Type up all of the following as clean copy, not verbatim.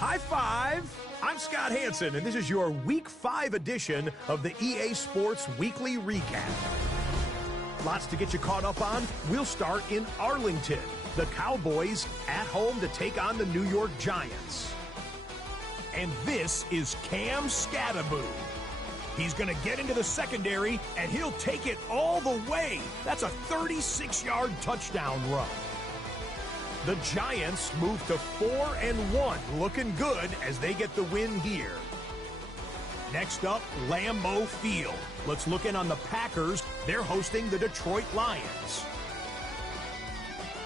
High five! I'm Scott Hansen, and this is your Week 5 edition of the EA Sports Weekly Recap. Lots to get you caught up on. We'll start in Arlington. The Cowboys at home to take on the New York Giants. And this is Cam Scattaboo. He's going to get into the secondary, and he'll take it all the way. That's a 36-yard touchdown run. The Giants move to 4-1, looking good as they get the win here. Next up, Lambeau Field. Let's look in on the Packers. They're hosting the Detroit Lions.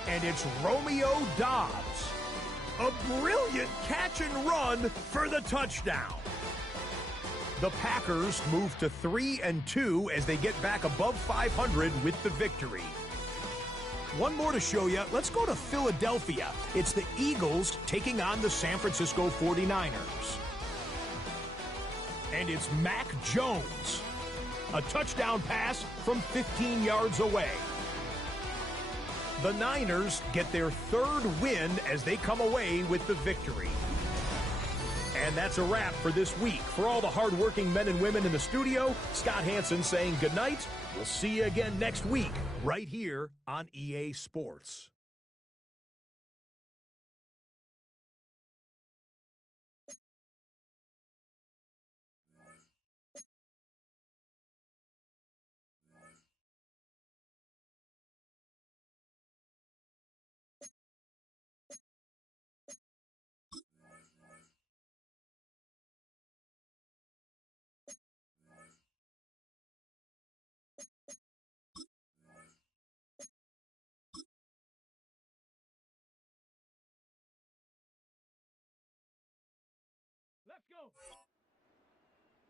And it's Romeo Doubs. A brilliant catch and run for the touchdown. The Packers move to 3-2 as they get back above 500 with the victory. One more to show you. Let's go to Philadelphia. It's the Eagles taking on the San Francisco 49ers. And it's Mac Jones. A touchdown pass from 15 yards away. The Niners get their third win as they come away with the victory. And that's a wrap for this week. For all the hardworking men and women in the studio, Scott Hansen saying goodnight. We'll see you again next week, right here on EA Sports. Let's go.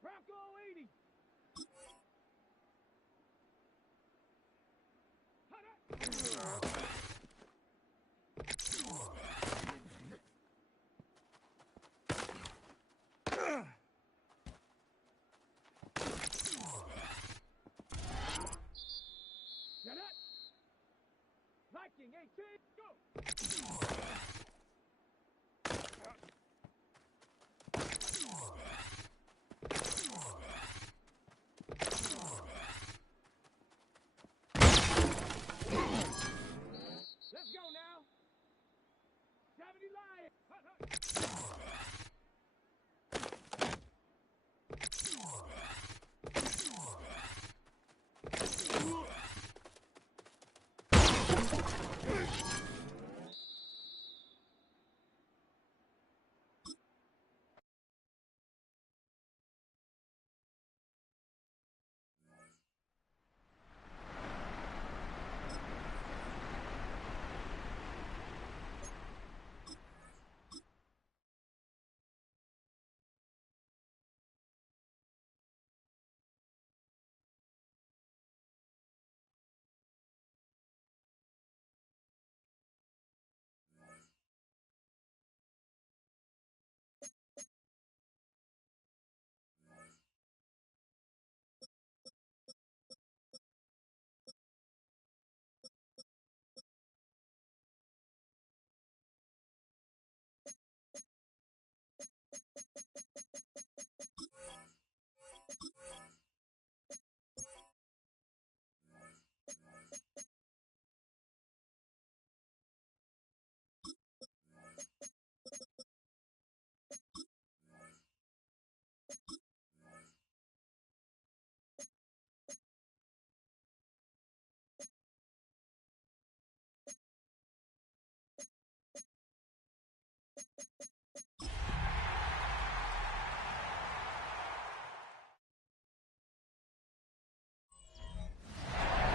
Bronco 80. Get it. Viking 18. Go. Let's go now. 70 Lions.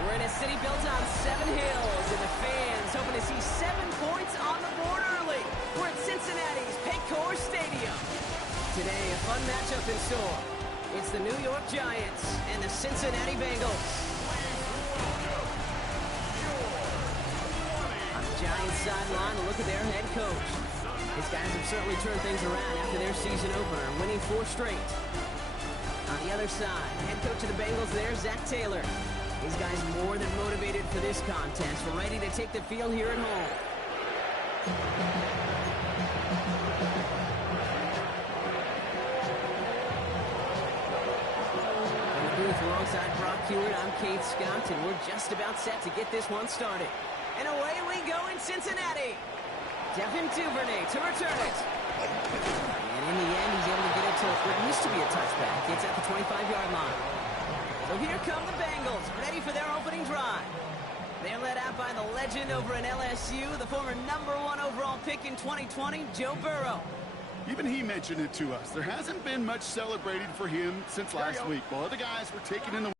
We're in a city built on 7 hills, and the fans hoping to see 7 points on the board early. We're at Cincinnati's Paycor Stadium. Today, a fun matchup in store. It's the New York Giants and the Cincinnati Bengals. On the Giants sideline, a look at their head coach. These guys have certainly turned things around after their season opener, winning 4 straight. On the other side, head coach of the Bengals there, Zach Taylor. These guys more than motivated for this contest, ready to take the field here at home. and we're just about set to get this one started. And away we go in Cincinnati. Devin Duvernay to return it. And in the end, he's able to get it to what used to be a touchback. It's at the 25-yard line. So here come the Bengals, ready for their opening drive. They're led out by the legend over in LSU, the former #1 overall pick in 2020, Joe Burrow. Even he mentioned it to us. There hasn't been much celebrated for him since last week. While other guys were taking in the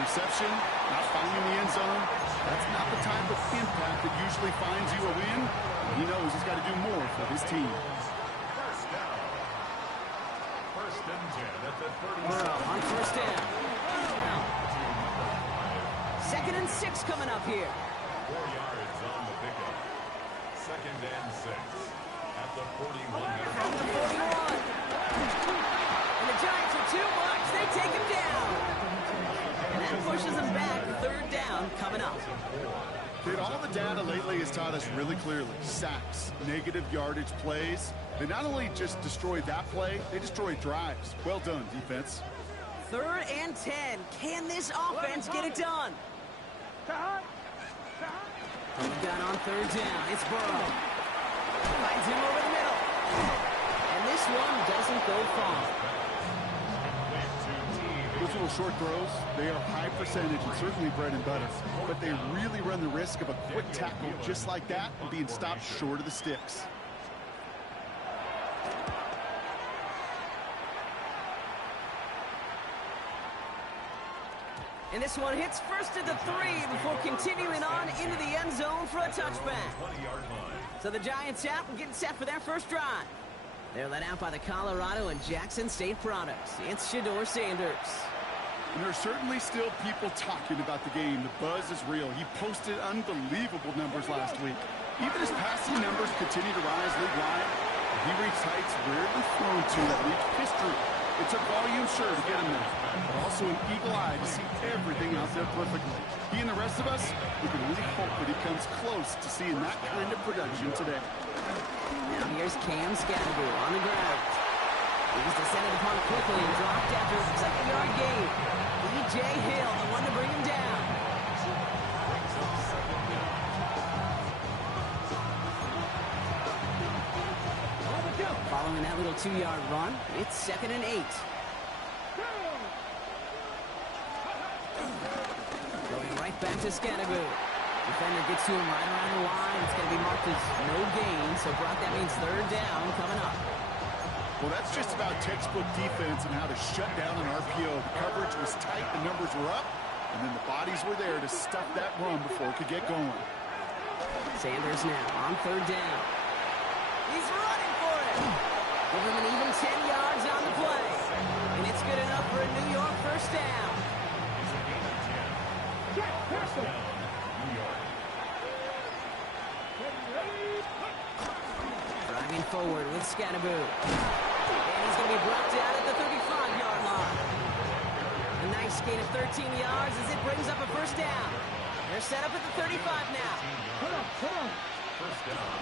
reception, not finding the end zone. That's not the type of impact that usually finds you a win. He knows he's got to do more for his team. First and 10 at the 30. Burrow on first down. Second and 6 coming up here. 4 yards on the pickup. Second and 6 at the 41. From the 41. And the Giants are too much. They take him down. And that pushes them back. Third down coming up. Kid, all the data lately has taught us really clearly. Sacks, negative yardage plays. They not only just destroyed that play, they destroyed drives. Well done, defense. Third and 10. Can this offense get it done? From the gun on third down, it's Burrow. Finds him over the middle. And this one doesn't go far. Those little short throws, they are high percentage and certainly bread and butter. But they really run the risk of a quick tackle just like that and being stopped short of the sticks. And this one hits first at the 3 before continuing on into the end zone for a touchback. So the Giants out and getting set for their first drive. They're led out by the Colorado and Jackson State products. It's Shedeur Sanders. And there's certainly still people talking about the game. The buzz is real. He posted unbelievable numbers last week. Even as passing numbers continue to rise league-wide, he reached heights rarely thrown to in league history. It took volume, sure, to get him there, but also an eagle eye to see everything out there perfectly. He and the rest of us, we can only hope that he comes close to seeing that kind of production today. Now here's Cam Scattergood on the ground. He's descended upon it quickly and dropped after a 2nd-yard gain. B.J. Hill, the one to bring him down. Following that little 2-yard run, it's 2nd and 8. Going right back to Scattergood. Defender gets to him right around the line. It's going to be marked as no gain. So, Brock, that means third down coming up. Well, that's just about textbook defense and how to shut down an RPO. The coverage was tight, the numbers were up, and then the bodies were there to stuff that run before it could get going. Sanders now on third down. He's running for it. Give him an even 10 yards on the play. And it's good enough for a New York first down. Driving forward with Scattergood. And he's going to be brought down at the 35-yard line. A nice gain of 13 yards as it brings up a first down. They're set up at the 35 now.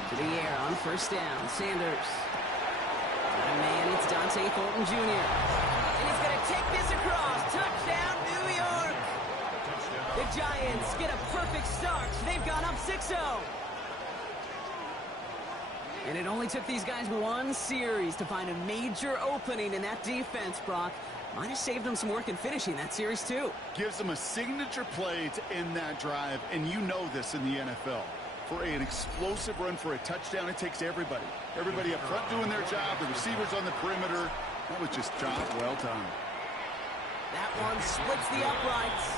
To the air on first down. Sanders. Got a man, it's Dante Thornton Jr. And he's going to take this across. Touchdown, New York. The Giants get a perfect start. They've gone up 6-0. And it only took these guys one series to find a major opening in that defense, Brock. Might have saved them some work in finishing that series, too. Gives them a signature play to end that drive, and you know this in the NFL. For an explosive run for a touchdown, it takes everybody. Everybody up front doing their job, the receivers on the perimeter. That was just job well done. That one splits the uprights.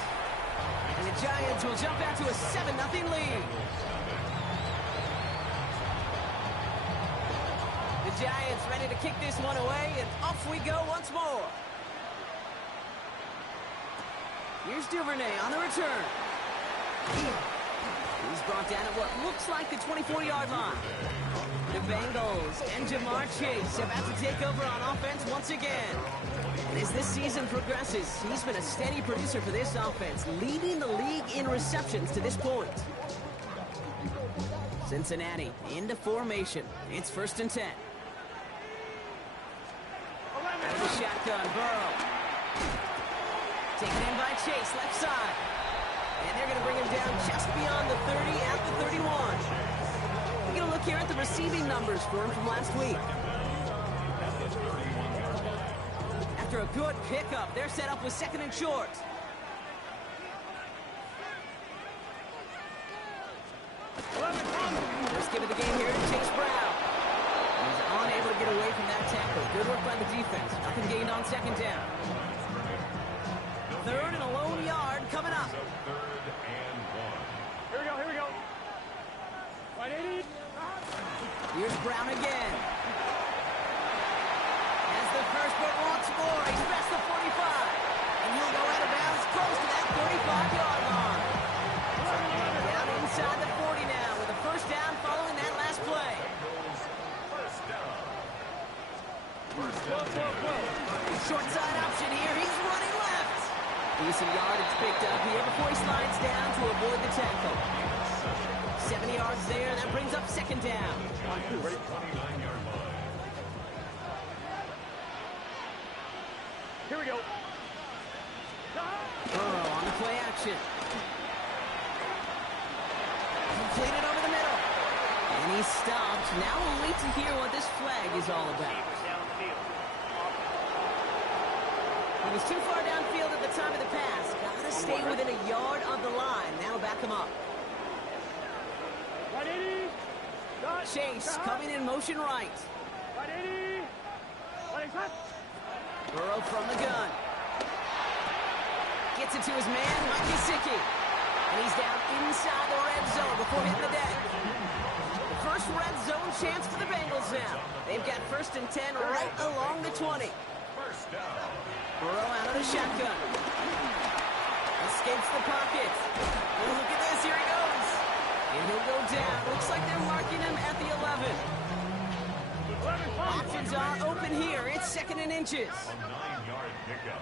And the Giants will jump out to a 7-0 lead. The Giants ready to kick this one away, and off we go once more. Here's Duvernay on the return. He's brought down at what looks like the 24-yard line. The Bengals and Jamar Chase about to take over on offense once again. And as this season progresses, he's been a steady producer for this offense, leading the league in receptions to this point. Cincinnati into formation. It's 1st and 10. Out of the shotgun, Burrow. Taken in by Chase, left side. And they're going to bring him down just beyond the 30 at the 31. We're going to look here at the receiving numbers for him from last week. After a good pickup, they're set up with second and short. First give of the game here to Chase Brown. He's unable to get away from that tackle. Good work by the defense. Nothing gained on second down. Third and a lone yard coming up. Here we go. 180. Here's Brown again. Has the first but wants more. He's past the 45. And he'll go out of bounds close to that 35-yard line. Down inside the 40 now with a first down following that last play. Short side option here. He's running left. Decent yardage picked up here before he slides down to avoid the tackle. 70 yards there. That brings up second down. Here we go. Burrow on the play action. Completed over the middle. And he's stopped. Now we'll wait to hear what this flag is all about. He was too far downfield at the time of the pass. Gotta stay within a yard of the line. Now back him up. 180. Chase coming in motion right. 180. 180. Burrow from the gun. Gets it to his man, Mike Gesicki. And he's down inside the red zone before hitting the deck. The first red zone chance for the Bengals now. They've got first and 10 right along the 20. Burrow out of the shotgun. Escapes the pocket. Oh, look at this, here he goes. And he'll go down. Looks like they're marking him at the 11. Options are open here. It's second and inches. A 9-yard pickup.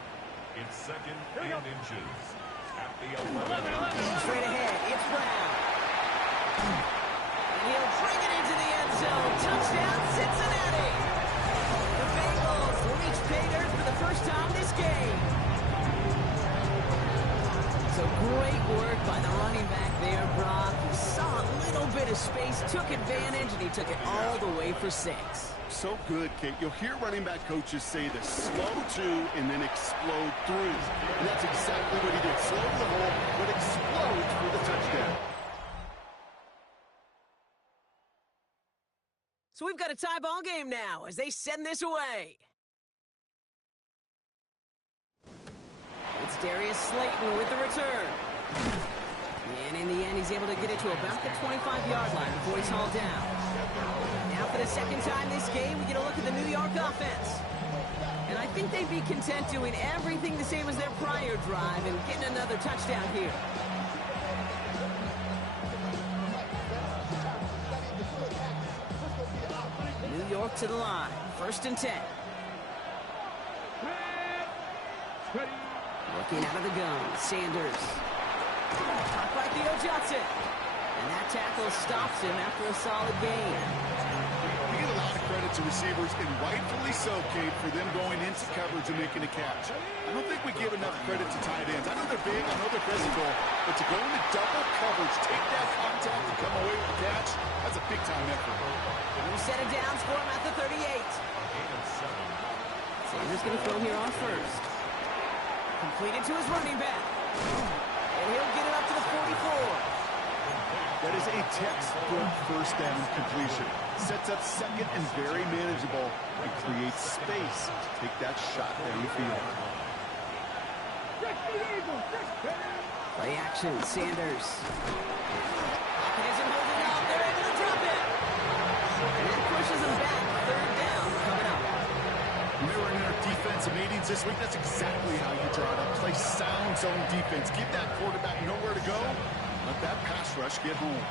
It's second and inches. At the 11. Straight ahead, it's Brown. And he'll bring it into the end zone. Touchdown, Cincinnati. The Bengals reach pay dirt for the first time this game. So great work by the running back there, Brock. He saw a little bit of space, took advantage, and he took it all the way for 6. So good, Kate. You'll hear running back coaches say this: slow to and then explode through. And that's exactly what he did. Slow to the hole, but explodes for the touchdown. So we've got a tie ball game now as they send this away. It's Darius Slayton with the return. And in the end, he's able to get it to about the 25-yard line before he's hauled down. Now for the second time this game, we get a look at the New York offense. And I think they'd be content doing everything the same as their prior drive and getting another touchdown here. New York to the line. First and 10. Looking out of the gun, Sanders. Caught by Theo Johnson. And that tackle stops him after a solid gain. We give a lot of credit to receivers, and rightfully so, Kate, for them going into coverage and making a catch. I don't think we give enough credit to tight ends. I know they're big, I know they're physical, but to go into double coverage, take that contact and come away with the catch, that's a big-time effort. New set of downs for him at the 38. Sanders going to throw here on first. Completed to his running back. And he'll get it up to the 44. That is a textbook first down completion. Sets up second and very manageable and creates space to take that shot downfield. Play action, Sanders. Pocket isn't holding up. They're able to drop it. And that pushes him back. Third down coming up. We were in our defensive meetings this week. That's exactly how you draw it up. Play sound zone defense. Give that quarterback nowhere to go. Let that pass rush get home.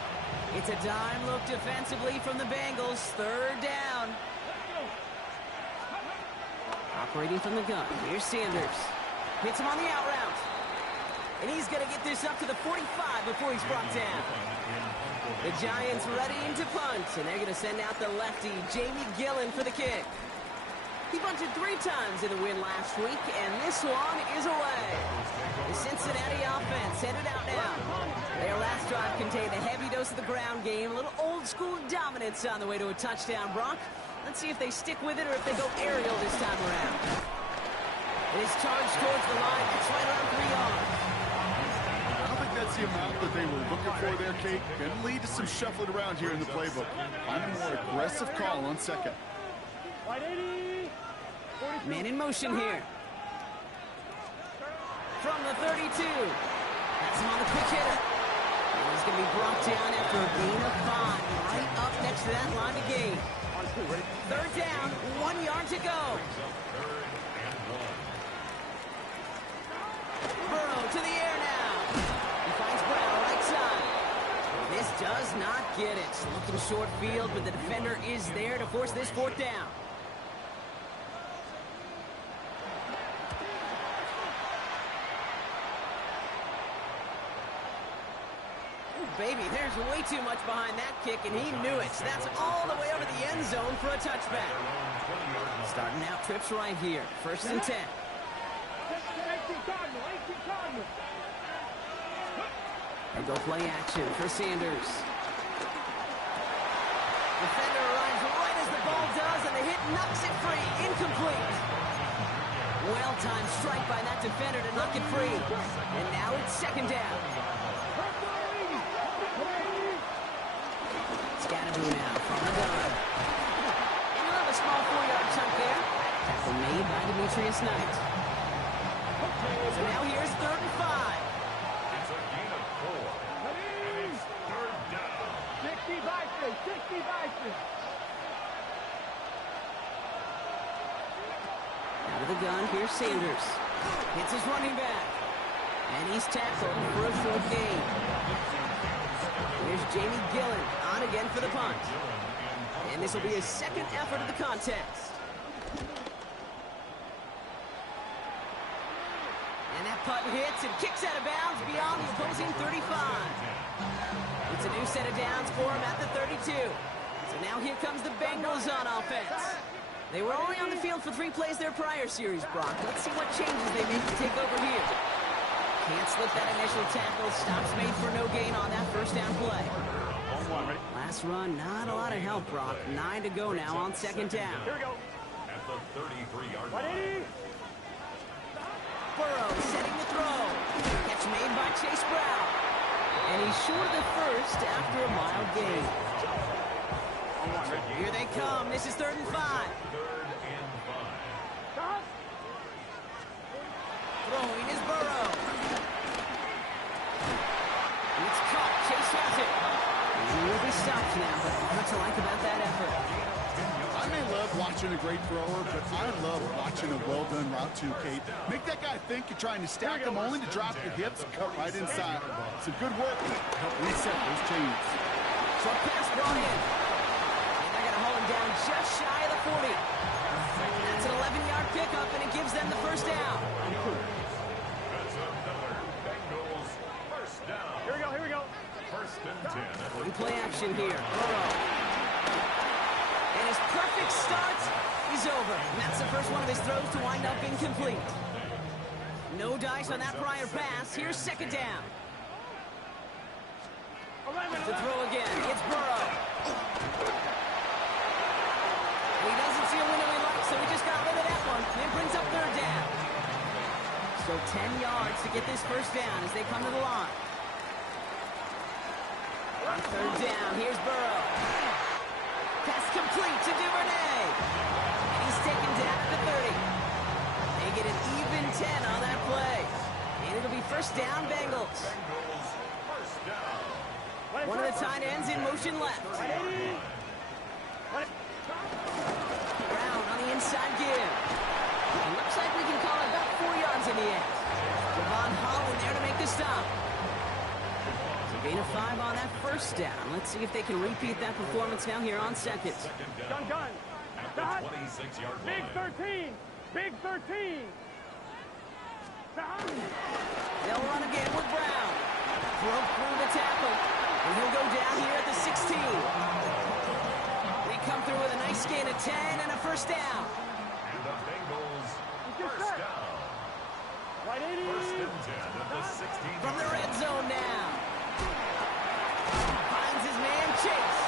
It's a dime look defensively from the Bengals. Third down. Operating from the gun. Here's Sanders. Hits him on the out route. And he's going to get this up to the 45 before he's brought down. The Giants readying to punt. And they're going to send out the lefty, Jamie Gillen, for the kick. He bunted 3 times in the win last week, and this one is away. The Cincinnati offense headed out now. Their last drive contained a heavy dose of the ground game, a little old-school dominance on the way to a touchdown, Brock. Let's see if they stick with it or if they go aerial this time around. It is charged towards the line. It's right around 3 yards. I don't think that's the amount that they were looking for there, Kate. Going to lead to some shuffling around here in the playbook. Find a more aggressive call on second. Man in motion here. From the 32. That's him on the quick hitter. And he's going to be brought down after a gain of 5. Right up next to that line to gain. 3rd down, 1 yard to go. Burrow to the air now. He finds Brown right side. This does not get it. Looking short field, but the defender is there to force this 4th down. Baby, there's way too much behind that kick, and he knew it. That's all the way over the end zone for a touchback. Starting out trips right here. 1st and 10. And go play action for Sanders. Defender arrives right as the ball does, and the hit knocks it free. Incomplete. Well-timed strike by that defender to knock it free. And now it's 2nd down. Scatterboo now from the gun. And we'll have a small 4-yard chunk there. Tackle made by Demetrius Knight. So now here's 3rd and 5. It's a gain of 4. And it's 3rd down. 65. Out of the gun, here's Sanders. Hits his running back. And he's tackled for a short gain. Here's Jamie Gillen on again for the punt. And this will be his 2nd effort of the contest. And that punt hits and kicks out of bounds beyond the opposing 35. It's a new set of downs for him at the 32. So now here comes the Bengals on offense. They were only on the field for 3 plays their prior series, Brock. Let's see what changes they make to take over here. Can't slip that initial tackle. Stops made for no gain on that 1st down play. Last run, not a lot of help, Brock. 9 to go now on 2nd down. Here we go. At the 33-yard line. Burrow setting the throw. Catch made by Chase Brown. And he's short of the 1st after a mild gain. Here they come. This is 3rd and 5. 3rd and 5. Throwing is Burrow. It's caught. Chase has it. He will be stopped now, but what to like about that effort? I may love watching a great thrower, but I love watching a well-done route too, Kate. Make that guy think you're trying to stack him only to drop your hips and cut right inside. Some good work to help reset those chains. Short pass brought in. And they're going to hold him down just shy of the 40. That's an 11-yard pickup, and it gives them the 1st down. That's another Bengals 1st down. Here we go. 1st and 10. Replay action here. Burrow. And his perfect start is over. And that's the first one of his throws to wind up incomplete. No dice on that prior pass. Here's 2nd down. To throw again. It's Burrow. He doesn't see a window he likes, so he just got rid of that one. And brings up 3rd down. So 10 yards to get this 1st down as they come to the line. On 3rd down, here's Burrow. Pass complete to Duvernay. And he's taken down at the 30. They get an even 10 on that play. And it'll be 1st down, Bengals. Bengals 1st down. One of the tight ends in motion left. Brown on the inside give. It looks like we can call it about 4 yards in the end. Javon Holland there to make the stop. So gain of 5 on that 1st down. Let's see if they can repeat that performance now here on 2nd. Gun. At the 26-yard line. Big 13. They'll run again with Brown. Broke through the tackle. And he'll go down here at the 16. They come through with a nice gain of 10 and a 1st down. And From the red zone now. Finds his man Chase.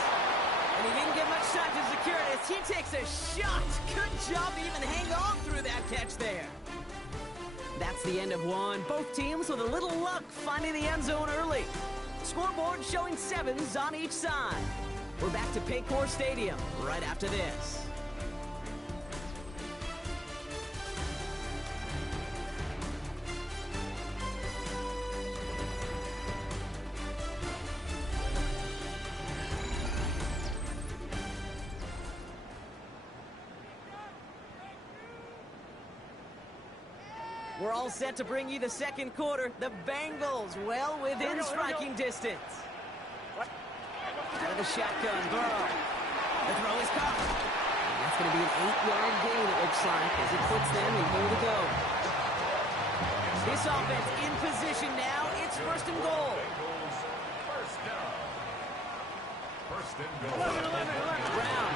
And he didn't get much time to secure it as he takes a shot. Good job to even hang on through that catch there. That's the end of one. Both teams with a little luck finding the end zone early. Scoreboard showing 7s on each side. We're back to Paycor Stadium right after this. We're all set to bring you the second quarter. The Bengals well within striking distance. Out of the shotgun, Burrow. The throw is caught. That's going to be an 8-yard gain, it looks like, as he puts them in here to go. This offense in position now. It's first and goal. First down. First and goal. Brown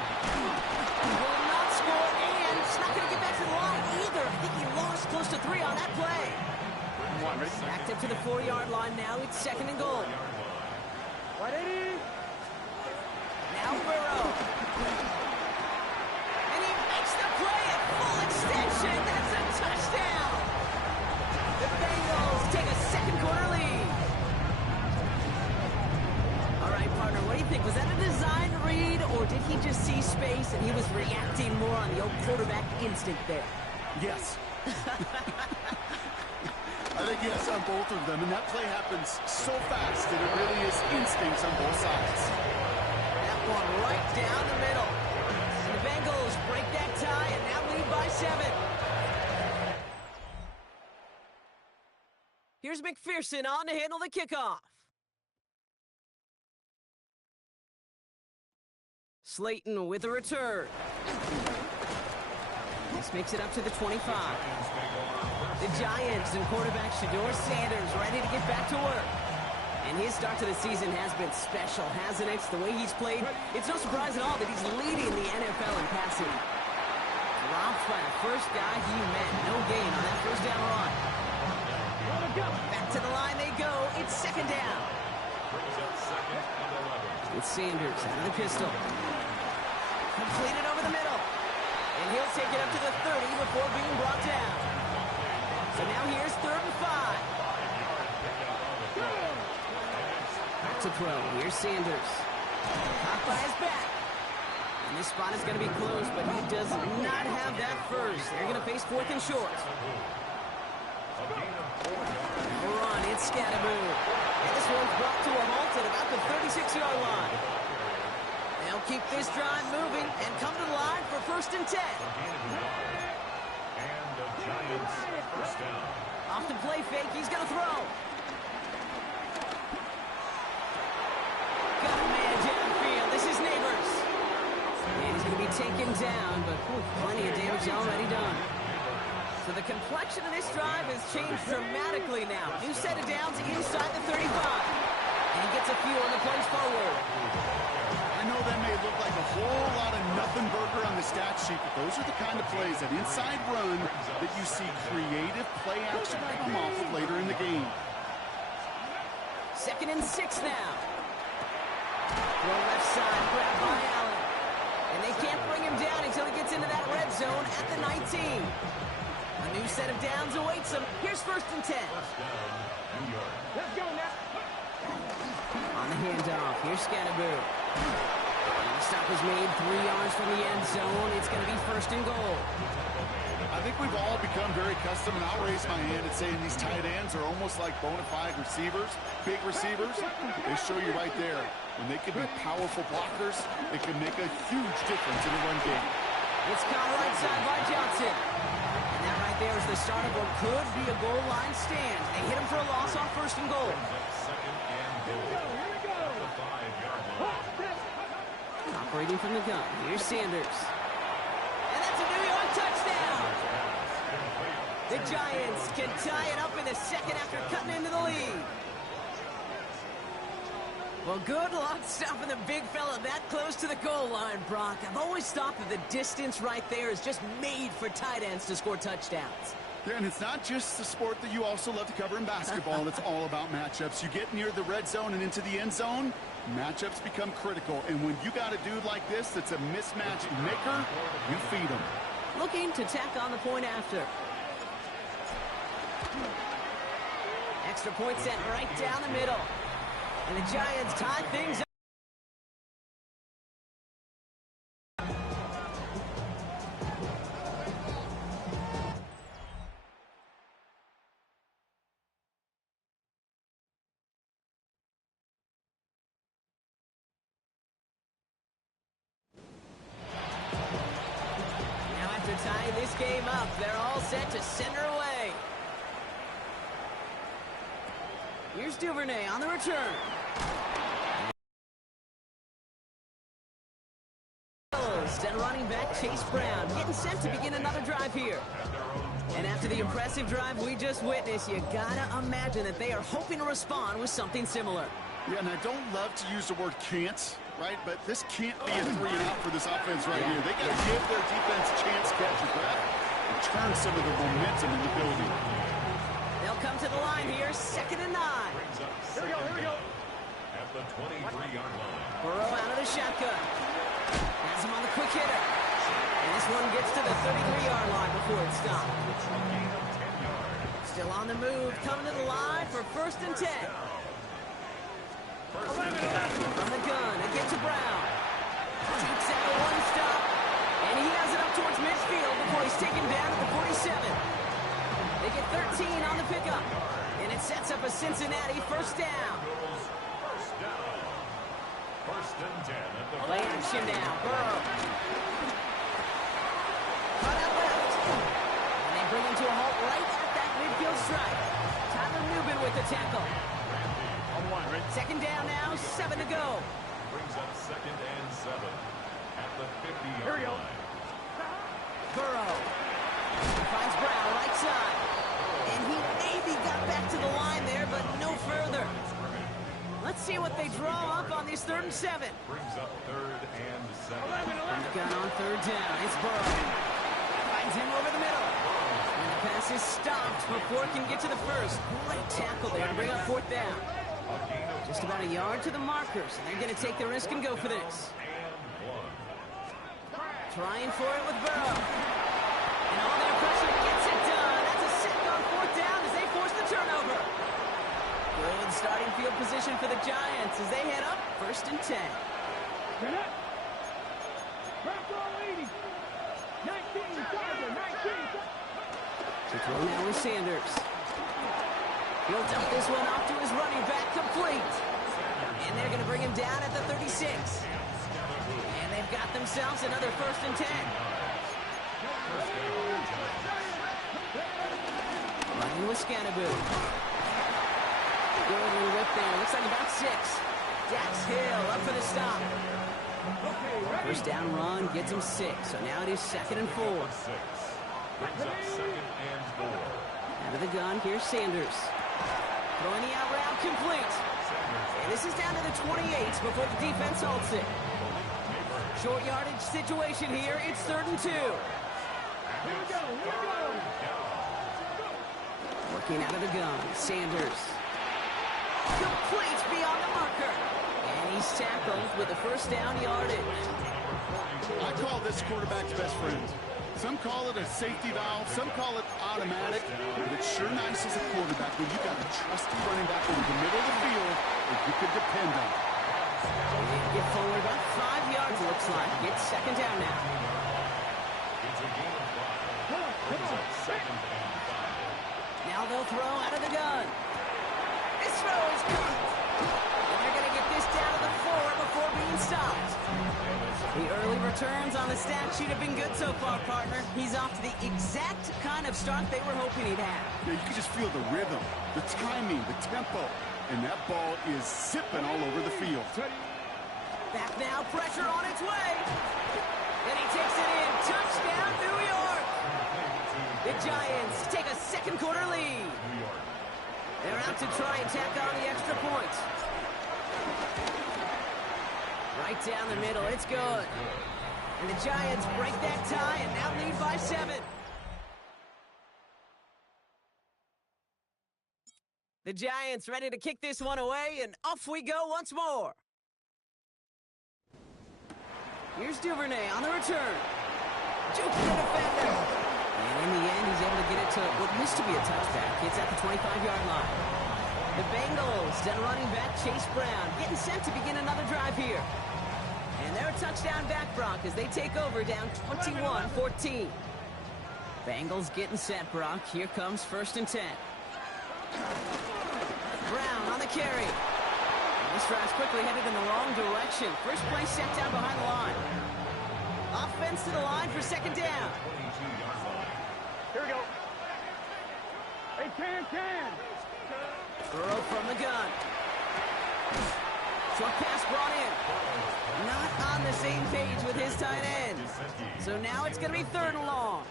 will not score, and it's not going to get back to the line either. I think he lost close to 3 on that play. Backed up to the 4-yard line now. It's second and goal. 180. Now Burrow. And he makes the play at full extension. That's a touchdown. The Bengals take a second quarter lead. All right, partner, what do you think? Was that a design read, or did he just see space and he was reacting more on the old quarterback instinct there? Yes. I think yes on both of them, and that play happens so fast that it really is instincts on both sides. That one right down the middle. The Bengals break that tie and now lead by 7. Here's McPherson on to handle the kickoff. Slayton with a return. This makes it up to the 25. The Giants and quarterback Shedeur Sanders ready to get back to work. And his start to the season has been special, hasn't it? The way he's played, it's no surprise at all that he's leading the NFL in passing. Dropped by the first guy he met. No gain on that first down run. Back to the line they go. It's second down. It's Sanders out of the pistol. Completed over the middle. And he'll take it up to the 30 before being brought down. So now here's 3rd and 5. Back to throw. Here's Sanders. Caught by his back. And this spot is going to be close, but he does not have that first. They're going to face 4th and short. A run. It's Scatterboo. And this one's brought to a halt at about the 36-yard line. They'll keep this drive moving and come to the line for 1st and 10. Giants first down. Off the play fake, he's going to throw. Got a man downfield. This is Neighbors. And he's going to be taken down, but plenty of damage already done. So the complexion of this drive has changed dramatically now. New set of downs inside the 35. And he gets a few on the plays forward. I know that may look like a whole lot of nothing burger on the stat sheet, but those are the kind of plays, that inside run, that you see creative play action come off of later in the game. 2nd and 6 now. Throw left side, grabbed by Allen. And they can't bring him down until he gets into that red zone at the 19. A new set of downs awaits him. Here's 1st and 10. Let's go now. On the handoff, here's Scatterboo. The stop is made 3 yards from the end zone. It's going to be 1st and goal. I think we've all become very accustomed, and I'll raise my hand and say these tight ends are almost like bona fide receivers, big receivers. They show you right there. When they can be powerful blockers, it can make a huge difference in the run game. It's caught right side by Johnson. And that right there is the start of what could be a goal line stand. They hit him for a loss on 1st and goal. Operating from the gun. Here's Sanders. And that's a New York touchdown. The Giants can tie it up in the second after cutting into the lead. Well, good luck stopping the big fella that close to the goal line, Brock. I've always thought that the distance right there is just made for tight ends to score touchdowns. Yeah, and it's not just the sport that you also love to cover in basketball. It's all about matchups. You get near the red zone and into the end zone, matchups become critical. And when you got a dude like this that's a mismatch maker, you feed him. Looking to tack on the point after. Extra point set right down the middle. And the Giants tie things up. Tying this game up, they're all set to center away. Here's Duvernay on the return. And running back Chase Brown getting set to begin another drive here. And after the impressive drive we just witnessed, you gotta imagine that they are hoping to respond with something similar. Yeah, and I don't love to use the word can't, right? But this can't be a 3 and out for this offense right here. They got to give their defense a chance to catch a breath and turn some of the momentum in the building. They'll come to the line here, 2nd and 9. Here we go. At the 23-yard line. Burrow out of the shotgun. Has him on the quick hitter. And this one gets to the 33-yard line before it's stopped. Still on the move, coming to the line for 1st and 10. From the gun, again to Brown. Takes out a one-stop, and he has it up towards midfield before he's taken down at the 47. They get 13 on the pickup, and it sets up a Cincinnati 1st down. First and 10 at the Play action now, Burrow. Cut out left. And they bring him to a halt right at that midfield strike. Tyler Newman with the tackle. 2nd down now, 7 to go. brings up 2nd and 7 at the 50-yard line. Burrow finds Brown right side. And he maybe got back to the line there, but no further. Let's see what they draw up on this 3rd and 7. Brings up 3rd and 7. Gun on 3rd down. It's Burrow. Finds him over the middle. And the pass is stopped before it can get to the 1st. Great tackle there to bring up 4th down. Just about a yard to the markers, and they're going to take the risk and go for this. Trying for it with Burrow. And all their pressure gets it done. That's a sack on 4th down as they force the turnover. Good starting field position for the Giants as they head up 1st and 10. To throw now with Sanders. He'll dump this one off to his running back, complete. And they're going to bring him down at the 36. And they've got themselves another 1st and 10. Running with Scannaboo. Good little whip there. Looks like about 6. Dax Hill up for the stop. 1st down run gets him 6. So now it is 2nd and 4. Brings up 2nd and 4. Out of the gun, here's Sanders. Throwing the out route complete. And this is down to the 28 before the defense halts it. Short yardage situation here. It's 3rd and 2. Working out of the gun. Sanders. Complete beyond the marker. And he's tackled with the 1st down yardage. I call this quarterback's best friend. Some call it a safety valve, some call it automatic, but it's sure nice as a quarterback when you got a trusty running back over the middle of the field that you could depend on. Get forward about 5 yards, looks like. It's 2nd down now. It's a gain of 5. Brings up 2nd and 5. Now they'll throw out of the gun. This throw is caught. And they're going to get this down to the 4 before being stopped. The early returns on the stat sheet have been good so far, partner. He's off to the exact kind of start they were hoping he'd have. Yeah, you can just feel the rhythm, the timing, the tempo, and that ball is zipping all over the field. Back now, pressure on its way. And he takes it in. Touchdown, New York. The Giants take a 2nd quarter lead. They're out to try and tack on the extra point. Right down the middle, it's good. And the Giants break that tie and now lead by 7. The Giants ready to kick this one away, and off we go once more. Here's Duvernay on the return. Juking the defender. And in the end, he's able to get it to what used to be a touchback. It's at the 25-yard line. The Bengals send running back Chase Brown, getting set to begin another drive here. And they're a touchdown back, Brock, as they take over down 21-14. Bengals getting set, Brock. Here comes 1st and 10. Brown on the carry. This drive's quickly headed in the wrong direction. First play set down behind the line. Offense to the line for 2nd down. Here we go. Hey, can. Burrow from the gun. Short pass brought in. Not on the same page with his tight end. So now it's going to be 3rd and long.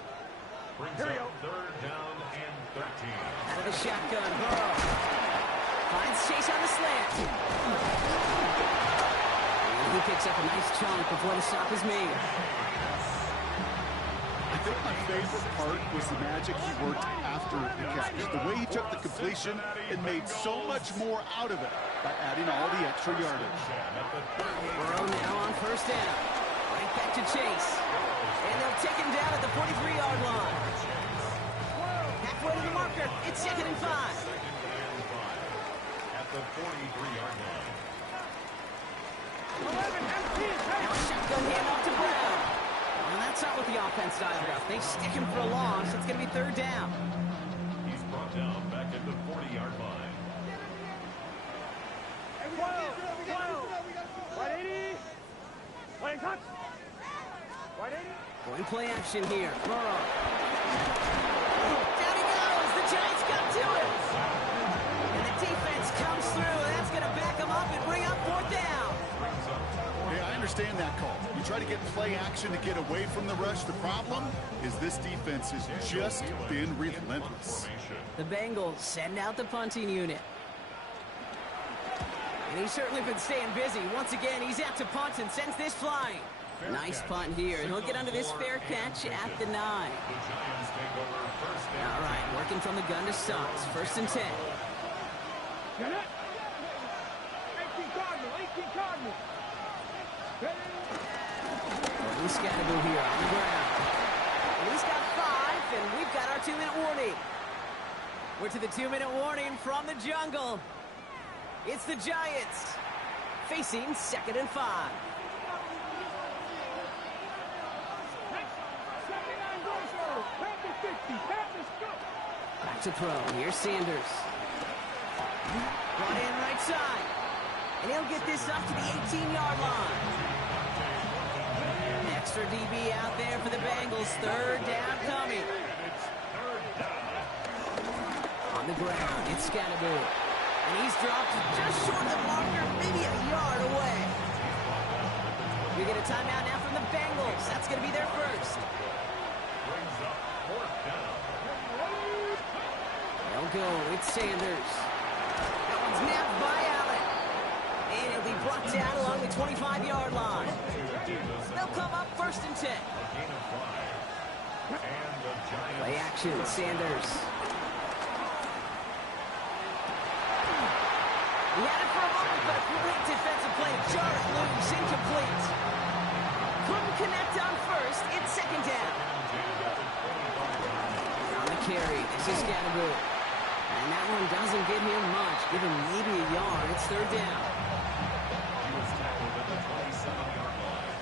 Here we go. 3rd down and 13. Out of the shotgun, Burrow. Finds Chase on the slant. And he picks up a nice chunk before the stop is made. I think my favorite part was the magic he worked after the catch. The way he took the completion and made so much more out of it by adding all the extra yardage. Burrow now on 1st down. Right back to Chase. And they'll take him down at the 43-yard line. Halfway to the marker. It's 2nd and 5. At the 43-yard line. Now shotgun handoff to Brown. Well, that's not what the offense dialed up. They stick him for a loss. It's going to be 3rd down. He's brought down back at the 40-yard line. 180. Play touch. 180. Going play action here. Burrow. Down he goes. The Giants got to it. And the defense comes through. That's going to back them up and bring up 4th down. Hey, I understand that call. You try to get play action to get away from the rush. The problem is this defense has just been relentless. The Bengals send out the punting unit. And he's certainly been staying busy. Once again, he's out to punt and sends this flying. Nice punt here. He'll get under this fair catch at the 9. All right, working from the gun to start. 1st and 10. 18 Cardinal. Gordon Scatterbill here on the ground. And he's got 5, and we've got our 2-minute warning. We're to the 2-minute warning from the jungle. It's the Giants facing 2nd and 5. Back to throw. Here's Sanders. Brought in right side. And he'll get this up to the 18-yard line. Extra DB out there for the Bengals. 3rd down coming. On the ground, it's Scatterbill. And he's dropped just short of the marker, maybe a yard away. We get a timeout now from the Bengals. That's going to be their first. They'll go. It's Sanders. That one's napped by Allen. And it'll be brought down along the 25-yard line. They'll come up 1st and 10. Play action, Sanders. He had it for a moment, but a great defensive play. Jar it loose, incomplete. Couldn't connect on 1st. It's 2nd down. On the carry, this is Scatterbill. And that one doesn't get him much. Give him maybe a yard. It's 3rd down. He was tackled at the 27-yard line.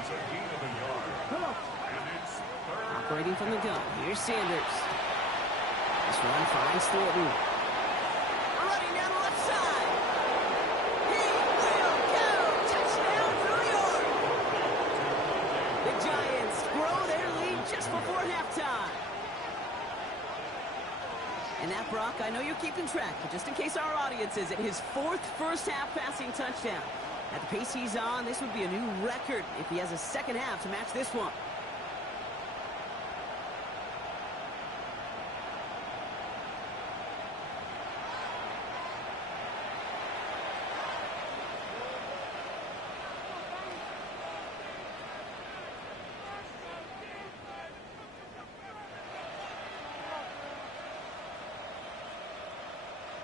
It's a gain of a yard. And it's 3rd. Operating from the gun. Here's Sanders. This one finds Thornton. Running down the left side. He will go. Touchdown, New York. The Giants grow their lead just before halftime. And that, Brock, I know you're keeping track, but just in case our audience isn't, his 4th first-half passing touchdown. At the pace he's on, this would be a new record if he has a second half to match this one.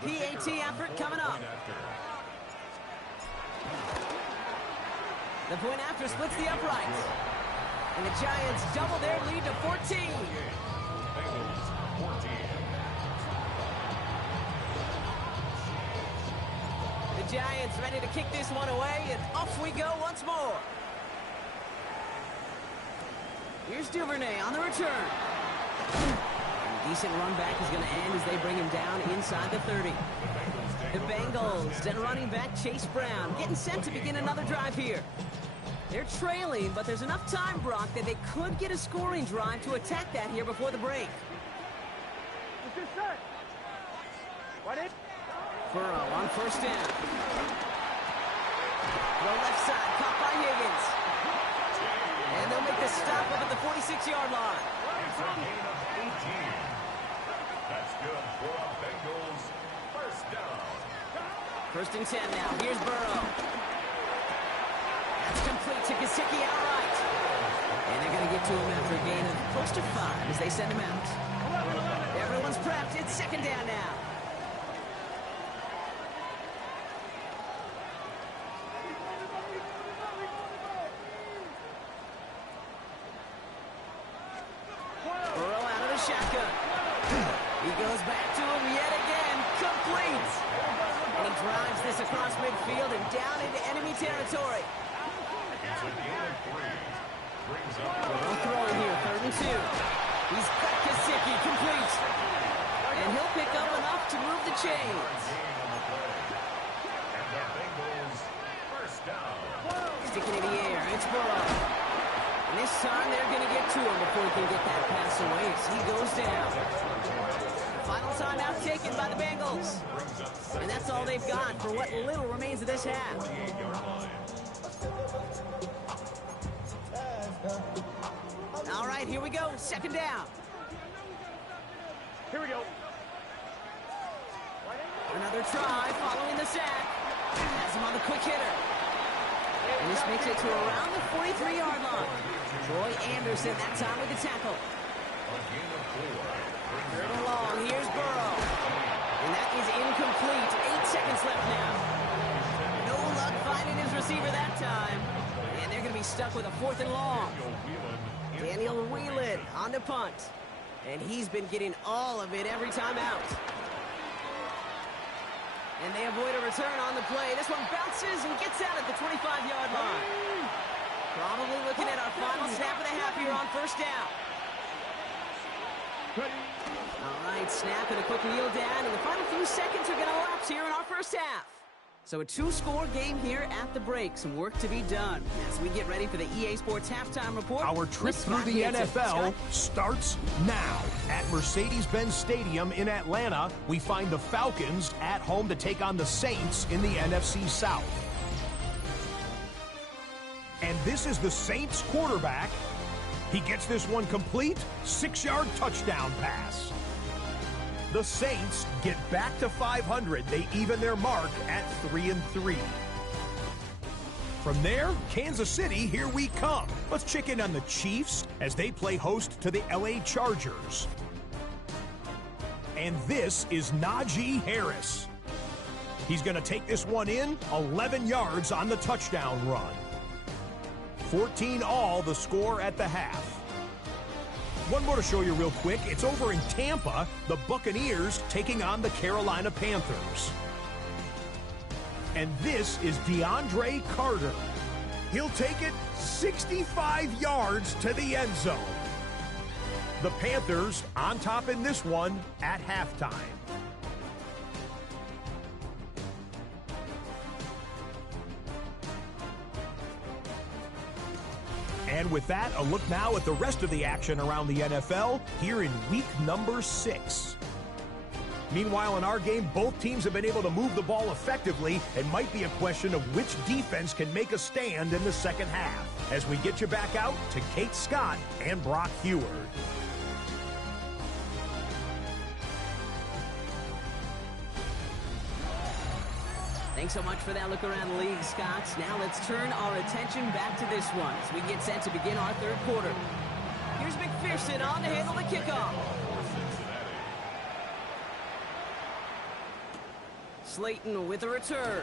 He PAT effort coming up. The point after splits the uprights. And the Giants double their lead to 14. The Giants ready to kick this one away, and off we go once more. Here's Duvernay on the return. And a decent run back is going to end as they bring him down inside the 30. The Bengals and running back Chase Brown getting set to begin another drive here. They're trailing, but there's enough time, Brock, that they could get a scoring drive to attack that here before the break. What's this set? Right in. Burrow on first down. Throw left side, caught by Higgins. And they'll make the stop up at the 46-yard line. It's a gain of 18. That's good for the Bengals. First down. First and 10 now. Here's Burrow. That's complete to Gesicki outright. And they're going to get to him after a gain of close to 5 as they send him out. Everyone's prepped. It's second down now. Burrow out of the shotgun. He goes back to him yet again. Complete. And he drives this across midfield and down into enemy territory. It's a gain of 3. Brings up Burrow throwing here, 3rd and 2. He's got Gesicki complete. And he'll pick up enough to move the chains. gain on the play. And the Bengals first down. Sticking in the air, it's Burrow. And this time they're going to get to him before he can get that pass away as he goes down. Final timeout taken by the Bengals. And that's all they've got for what little remains of this half. All right, here we go. Second down. Here we go. Another try following the sack. Has him on the quick hitter. And this makes it to around the 43-yard line. Troy Anderson that time with the tackle. Third and long, here's Burrow. And that is incomplete. 8 seconds left now. No luck finding his receiver that time. And they're going to be stuck with a 4th and long. Daniel Whelan on the punt. And he's been getting all of it every time out. And they avoid a return on the play. This one bounces and gets out at the 25-yard line. Probably looking at our final snap of the half here on first down. All right, snap and a quick kneel down, and the final few seconds are going to elapse here in our first half. So a 2-score game here at the break. Some work to be done as we get ready for the EA Sports Halftime Report. Our trip through the NFL starts now. At Mercedes-Benz Stadium in Atlanta, we find the Falcons at home to take on the Saints in the NFC South. And this is the Saints quarterback. He gets this one complete, 6-yard touchdown pass. The Saints get back to 500. They even their mark at 3-3. From there, Kansas City, here we come. Let's check in on the Chiefs as they play host to the LA Chargers. And this is Najee Harris. He's going to take this one in, 11 yards on the touchdown run. 14 all the score at the half. One more to show you real quick. It's over in Tampa, the Buccaneers taking on the Carolina Panthers. And this is DeAndre Carter. He'll take it 65 yards to the end zone. The Panthers on top in this one at halftime. And with that, a look now at the rest of the action around the NFL here in week number 6. Meanwhile, in our game, both teams have been able to move the ball effectively. It might be a question of which defense can make a stand in the second half. As we get you back out to Kate Scott and Brock Heward. Thanks so much for that look around the league, Scott. Now let's turn our attention back to this one as we get set to begin our third quarter. Here's McPherson on to handle the kickoff. Slayton with a return.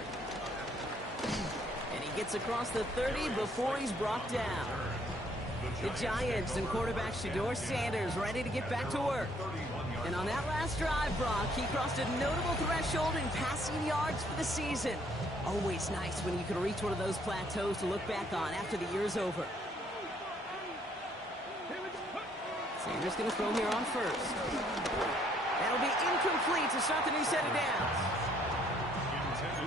And he gets across the 30 before he's brought down. The Giants and quarterback Shedeur Sanders ready to get back to work. And on that last drive, Brock, he crossed a notable threshold in passing yards for the season. Always nice when you can reach one of those plateaus to look back on after the year's over. Sanders going to throw here on first. That'll be incomplete to start the new set of downs.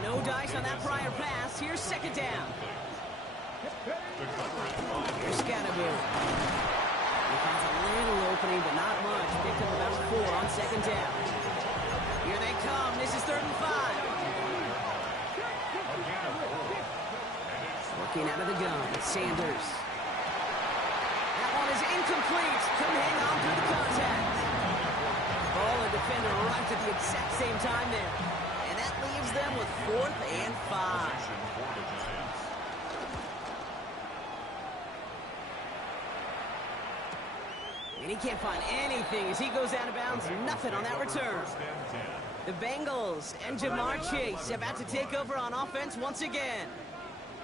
No dice on that prior pass. Here's second down. Here's Scatterboot. He finds a little opening, but not much. Picked up about 4 on second down. Here they come. This is 3rd and 5. Working out of the gun, Sanders. That one is incomplete. Couldn't hang on through the contact. Ball and defender arrived at the exact same time there. And that leaves them with 4th and 5. And he can't find anything as he goes out of bounds. Nothing on that return. The Bengals and Jamar Chase about to take over on offense once again.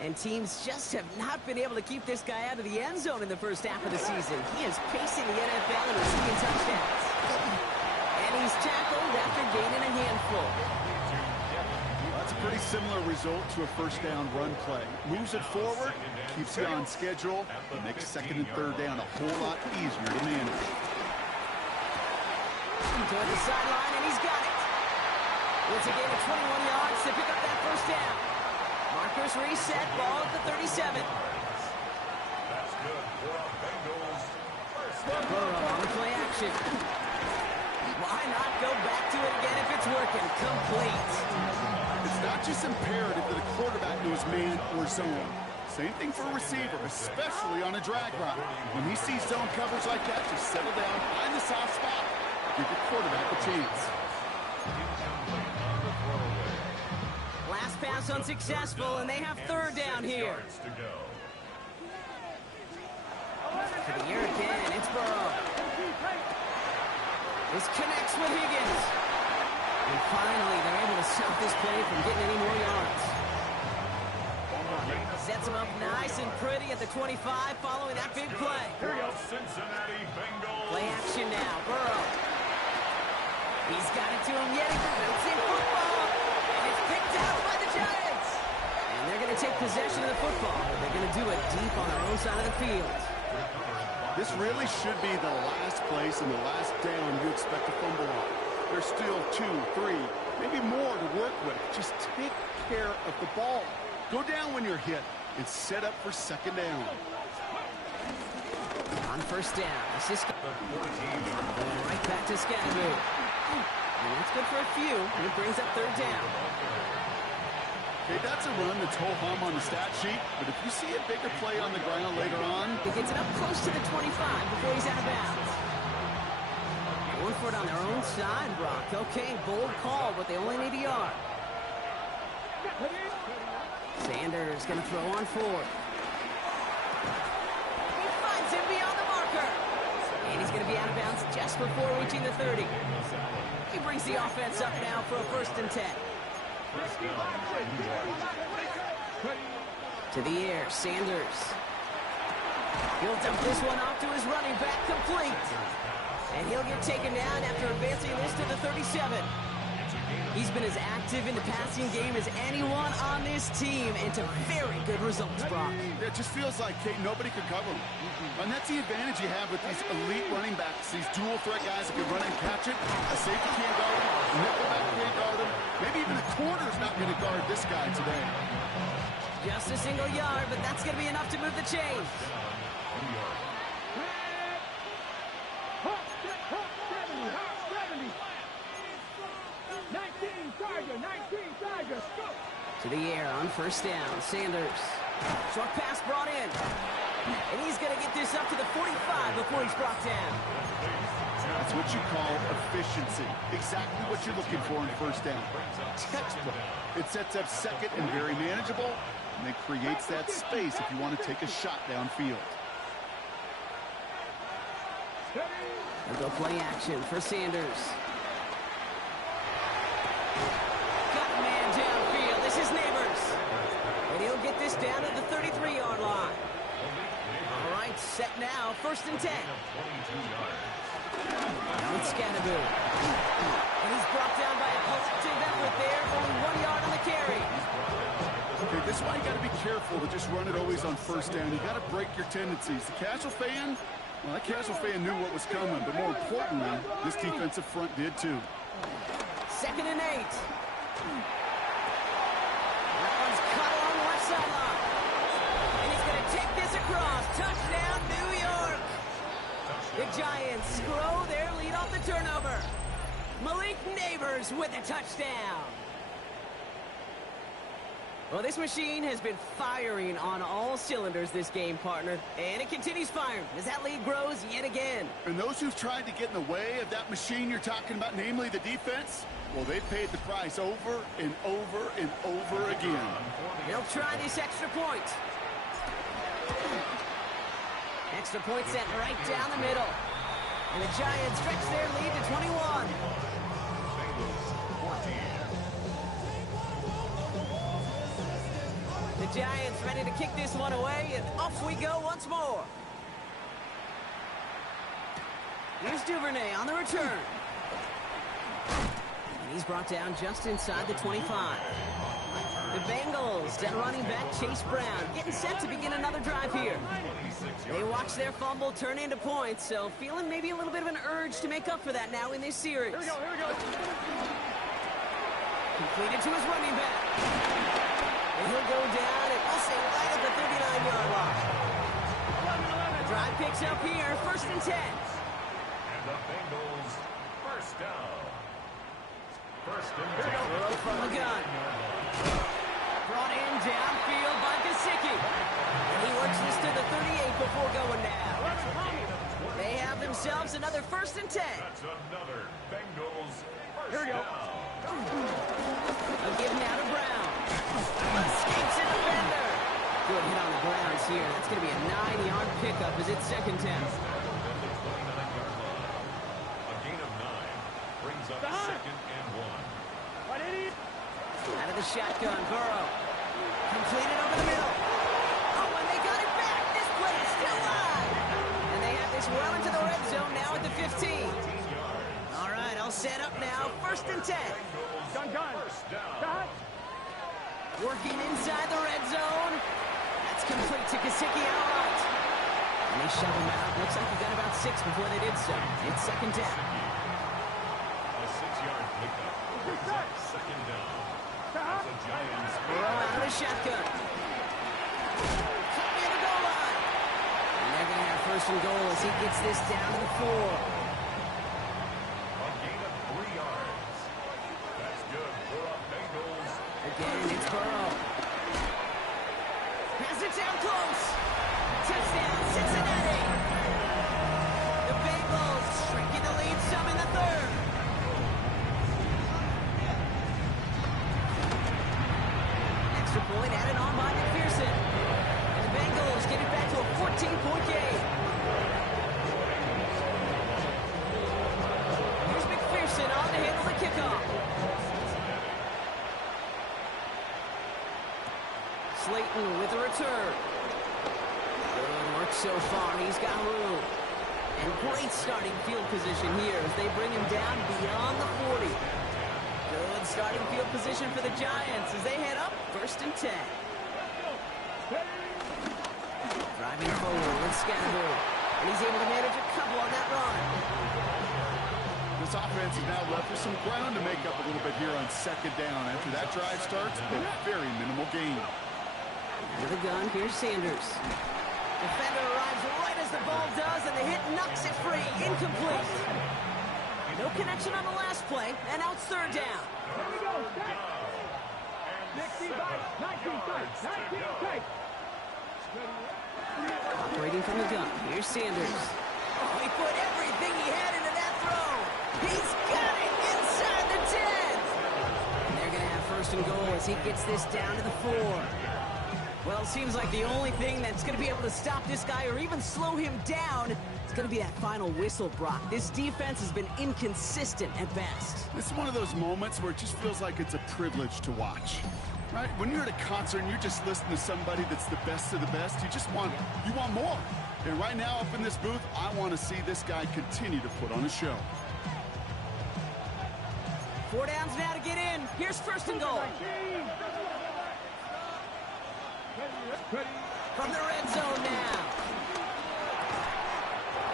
And teams just have not been able to keep this guy out of the end zone in the first half of the season. He is pacing the NFL and receiving touchdowns. And he's tackled after gaining a handful. That's a pretty similar result to a first down run play. Moves it forward, keeps you on schedule, and makes 2nd and 3rd down a whole lot easier to manage. Toward the sideline, and he's got it. It's a gain of 21 yards to pick up that first down. Markers reset, ball at the 37. That's good for our Bengals. Burrow on the play action. Why not go back to it again if it's working? Complete. It's not just imperative that a quarterback knows man or zone. Same thing for a receiver, especially on a drag route. When he sees zone coverage like that, just settle down, find the soft spot, give your quarterback a chance. Last pass unsuccessful, and they have 3rd down here. For the air again, it's Burrow. This connects with Higgins. And finally, they're able to stop this play from getting any more yards. Sets him up nice and pretty at the 25 following that big play. Here we go. Cincinnati Bengals. Play action now, Burrow. He's got it to him yet. It's bouncing football. And it's picked out by the Giants. And they're going to take possession of the football. They're going to do it deep on their own side of the field. This really should be the last place and the last down you expect to fumble on. There's still 2, 3, maybe more to work with. Just take care of the ball. Go down when you're hit and set up for 2nd down. On first down, Cisco. Right back to Scatterboot. And that's good for a few, and it brings up 3rd down. Okay, that's a run that's ho-hum on the stat sheet, but if you see a bigger play on the ground later on... He gets it up close to the 25 before he's out of bounds. Going for it on their own side, Brock. Okay, bold call, but they only need a yard. Sanders going to throw on 4th. He finds him beyond the marker. And he's going to be out of bounds just before reaching the 30. He brings the offense up now for a 1st and 10. To the air, Sanders. He'll dump this one off to his running back, complete. And he'll get taken down after advancing this to the 37. He's been as active in the passing game as anyone on this team, and to very good results, Brock. It just feels like, Kate, nobody could cover him. And that's the advantage you have with these elite running backs, these dual threat guys that can run and catch it. A safety can't guard him, a nickelback can't guard him. Maybe even a corner's not going to guard this guy today. Just a single yard, but that's going to be enough to move the chains. To the air on first down, Sanders. Short pass brought in. And he's going to get this up to the 45 before he's brought down. That's what you call efficiency. Exactly what you're looking for in first down. Textbook. It sets up 2nd and very manageable, and it creates that space if you want to take a shot downfield. They'll go play action for Sanders. Got a man down to the 33-yard line. All right, set now, 1st and 10. Now it's Scannaboo. And he's brought down by a collective effort there. Only 1 yard on the carry. Okay, this is why you got to be careful to just run it always on 1st down. You got to break your tendencies. The casual fan, well, that casual fan knew what was coming, but more importantly, this defensive front did too. 2nd and 8. That one's cut along the left sideline. And he's going to take this across. Touchdown, New York. The Giants grow their lead off the turnover. Malik Neighbors with a touchdown. Well, this machine has been firing on all cylinders this game, partner. And it continues firing as that lead grows yet again. And those who've tried to get in the way of that machine you're talking about, namely the defense, well, they paid the price over and over and over again. They'll try this extra point. Extra point set right down the middle. And the Giants stretch their lead to 21. The Giants ready to kick this one away, and off we go once more. Here's Duvernay on the return. And he's brought down just inside the 25. The Bengals and running back Chase Brown getting set to begin another drive here. They watch their fumble turn into points, so feeling maybe a little bit of an urge to make up for that now in this series. Here we go. Completed to his running back. And he'll go down and we'll say right at the 39-yard line. The drive picks up here, 1st and 10. And the Bengals, 1st down. 1st and 10. Throw from the gun. Brought in downfield by Gesicki. And he works this to the 38 before going down. They have themselves another 1st and 10. That's another Bengals, 1st Here we go. down. A give now to Brown. Escapes a defender. Good hit on the grounds here. That's going to be a 9-yard pickup as it's 2nd down. A gain of 9 brings up 2nd and 1. What idiot? Out of the shotgun, Burrow. Completed over the middle. Oh, and they got it back. This play is still live. And they have this well into the red zone now at the 15. All right, all set up now. 1st and 10. Gun. First down. Cut. Working inside the red zone. That's complete to Gesicki outright. And they shove him out. Looks like he got about 6 before they did so. It's 2nd down. A 6-yard pickup brings up 2nd down. That's a Giants. Burrow out of the shotgun. Cut near the goal line. And they're going to have 1st and goal as he gets this down to the 4. A gain of 3 yards. That's good for the Bengals. Again, it's Burrow. Pass it down close. Touchdown, Cincinnati. The Bengals shrinking the lead some in the 3rd. Extra point added on by McPherson. And the Bengals get it back to a 14-point game. Here's McPherson on to handle the kickoff. Slayton with the return. Good work so far. He's got room. And great starting field position here as they bring him down beyond the 40. Good starting field position for the Giants as they head up 1st and 10. Driving forward with Scannaboo. And he's able to manage a couple on that run. This offense is now left with some ground to make up a little bit here on 2nd down. After that drive starts, a very minimal gain. To the gun, here's Sanders. Defender arrives right as the ball does, and the hit knocks it free. Incomplete. No connection on the last play, and now it's 3rd down. Here we go. 16 back. 19 back. 19 back. Operating from the gun, here's Sanders. Oh, he put everything he had into that throw. He's got it inside the 10. And they're going to have 1st and goal as he gets this down to the 4. Well, it seems like the only thing that's going to be able to stop this guy or even slow him down is going to be that final whistle, Brock. This defense has been inconsistent at best. This is one of those moments where it just feels like it's a privilege to watch. Right? When you're at a concert and you're just listening to somebody that's the best of the best, you want more. And right now up in this booth, I want to see this guy continue to put on a show. 4 downs now to get in. Here's first and goal. From the red zone now.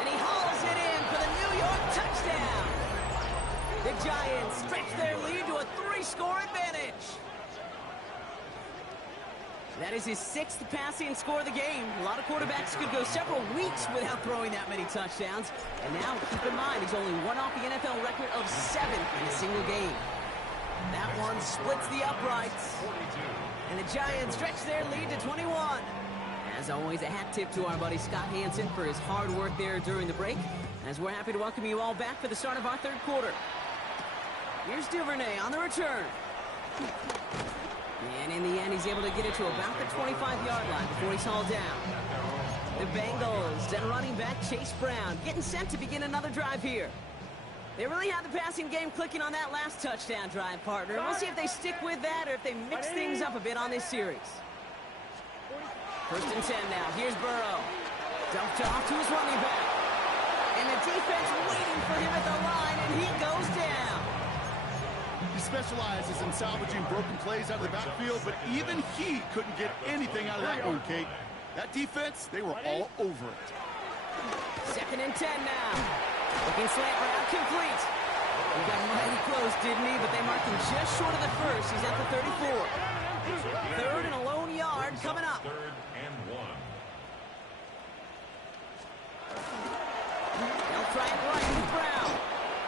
And he hauls it in for the New York touchdown. The Giants stretch their lead to a 3-score advantage. That is his 6th passing score of the game. A lot of quarterbacks could go several weeks without throwing that many touchdowns. And now, keep in mind, he's only one off the NFL record of 7 in a single game. That one splits the uprights. And the Giants stretch their lead to 21. As always, a hat tip to our buddy Scott Hansen for his hard work there during the break. As we're happy to welcome you all back for the start of our third quarter. Here's Duvernay on the return. And in the end, he's able to get it to about the 25-yard line before he's hauled down. The Bengals and running back Chase Brown getting set to begin another drive here. They really had the passing game clicking on that last touchdown drive, partner. We'll see if they stick with that or if they mix things up a bit on this series. First and 10 now. Here's Burrow. Dumped off to his running back. And the defense waiting for him at the line, and he goes down. He specializes in salvaging broken plays out of the backfield, but even he couldn't get anything out of that one, Kate. That defense, they were all over it. Second and 10 now. Looking slant route, complete. He got mighty close, didn't he? But they marked him just short of the first. He's at the 34. Third and a lone yard coming up. 3rd and 1. They'll try it right with Brown.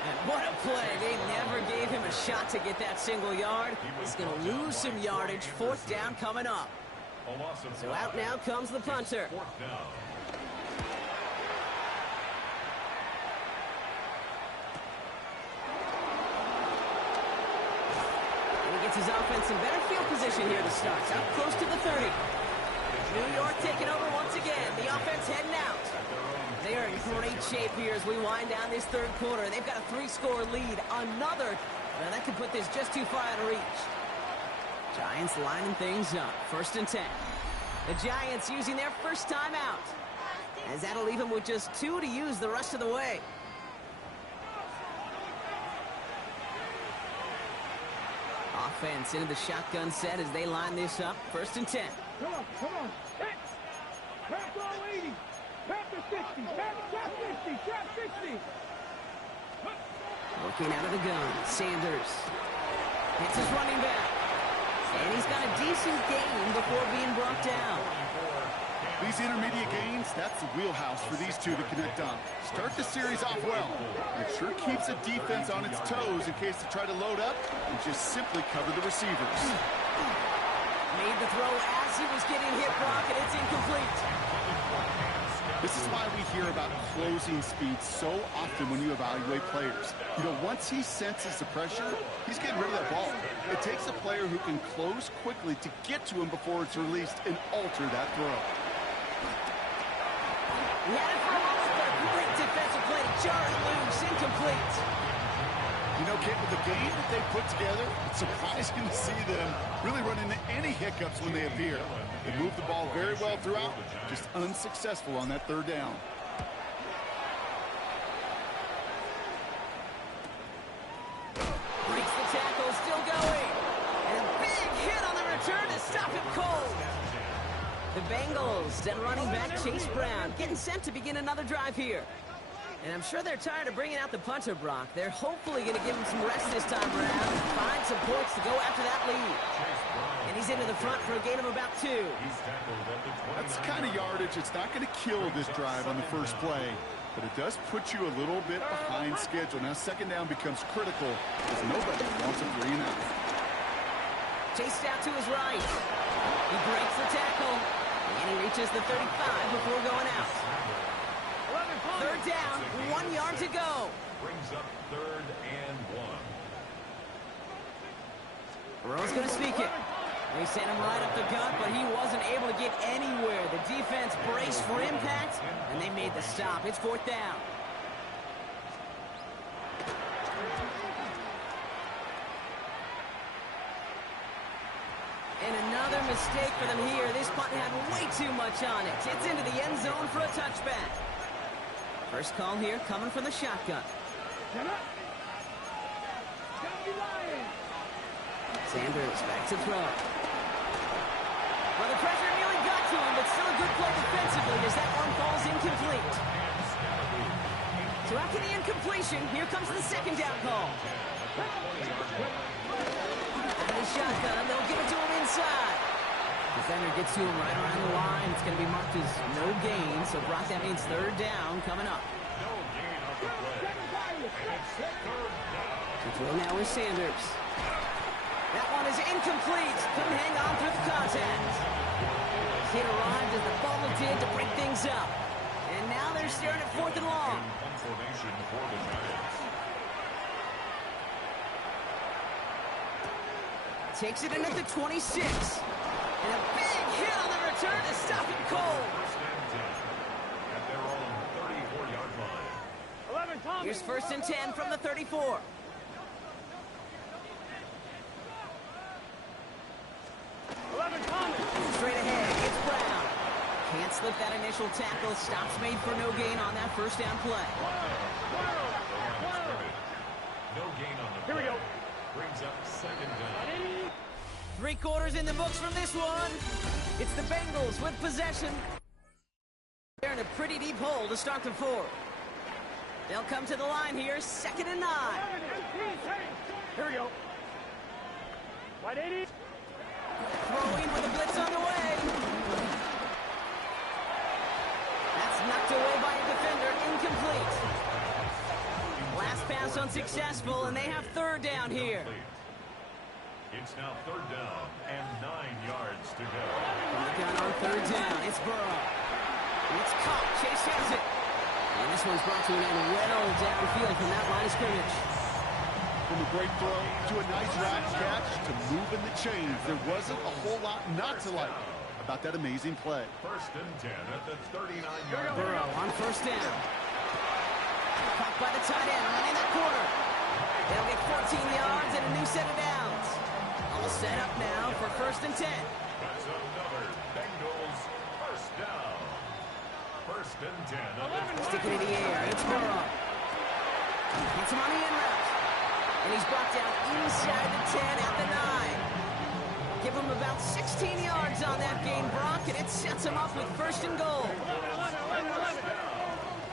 And what a play. They never gave him a shot to get that single yard. He's going to lose some yardage. 4th down coming up. So out now comes the punter. 4th down. And he gets his offense in better field position here to start. Up close to the 30. New York taking over once again. The offense heading out. They are in great shape here as we wind down this third quarter. They've got a 3-score lead. Now that could put this just too far out of reach. Giants lining things up. 1st and 10. The Giants using their first timeout. As that'll leave them with just 2 to use the rest of the way. Offense into the shotgun set as they line this up. 1st and 10. Come on. Trap all 80. Trap to 60. Trap 50. Trap 60. Looking out of the gun. Sanders. Hits his running back. And he's got a decent gain before being brought down. These intermediate gains, that's the wheelhouse for these two to connect on. Start the series off well. It sure keeps the defense on its toes in case they try to load up and just simply cover the receivers. Made the throw as he was getting hit, Brock, and it's incomplete. This is why we hear about closing speed so often when you evaluate players. You know, once he senses the pressure, he's getting rid of that ball. It takes a player who can close quickly to get to him before it's released and alter that throw. He had it for a moment, but a great defensive play to jar it loose, incomplete. You know, Kate, with the game that they put together, it's surprising to see them really run into any hiccups when they appear. They moved the ball very well throughout, just unsuccessful on that 3rd down. Breaks the tackle, still going. And a big hit on the return to stop him cold. The Bengals and running back Chase Brown getting set to begin another drive here. And I'm sure they're tired of bringing out the punter, Brock. They're hopefully going to give him some rest this time around and find some points to go after that lead. And he's into the front for a gain of about 2. That's the kind of yardage it's not going to kill this drive on the first play, but it does put you a little bit behind schedule. Now 2nd down becomes critical because nobody wants a 3 and out. Chased out to his right. He breaks the tackle. And he reaches the 35 before going out. 3rd down, 1 yard to go. Brings up 3rd and 1. Burrow's going to sneak it. They sent him right up the gut, but he wasn't able to get anywhere. The defense braced for impact, and they made the stop. It's 4th down. mistake for them here. This punt had way too much on it. It's into the end zone for a touchback. First call here coming from the shotgun. Sanders back to throw. Well, the pressure nearly got to him, but still a good play defensively as that one falls incomplete. So after the incompletion, here comes the second down call. And the shotgun, they'll give it to him inside. Defender gets to him right around the line. It's going to be marked as no gain, so Brock, that means third down coming up. No gain on the play. And it's third down. To throw now with Sanders. That one is incomplete. Couldn't hang on through the contact. Kid arrived as the ball did to break things up. And now they're staring at 4th and long. Punt formation for the Giants. Takes it in at the 26. And a big hit on the return to stop it cold. First and 10 at their own 34-yard line. Here's 1st and 10 from the 34. Straight ahead, it's Brown. Can't slip that initial tackle. Stops made for no gain on that first down play. No gain on the play. Here we go. Brings up second down. 3 quarters in the books from this one. It's the Bengals with possession. They're in a pretty deep hole to start the 4th. They'll come to the line here, 2nd and 9. Here we go. Wide 80. Throwing with a blitz on the way. That's knocked away by a defender, incomplete. Last pass unsuccessful, and they have 3rd down here. It's now 3rd down and 9 yards to go. Gun on 3rd down, it's Burrow. It's caught, Chase has it. And this one's brought to an end well downfield from that line of scrimmage. From a great throw to a nice rack catch to moving the chains, there wasn't a whole lot not to like about that amazing play. 1st and 10 at the 39-yard line. Burrow on 1st down. Caught by the tight end, running that corner. They'll get 14 yards and a new set of downs. All set up now for 1st and 10. That's another Bengals 1st down. 1st and 10. Sticking in the air, it's Burrow. Gets him on the in route. And he's brought down inside the 10 at the 9. Give him about 16 yards on that gain, Brock, and it sets him up with 1st and goal.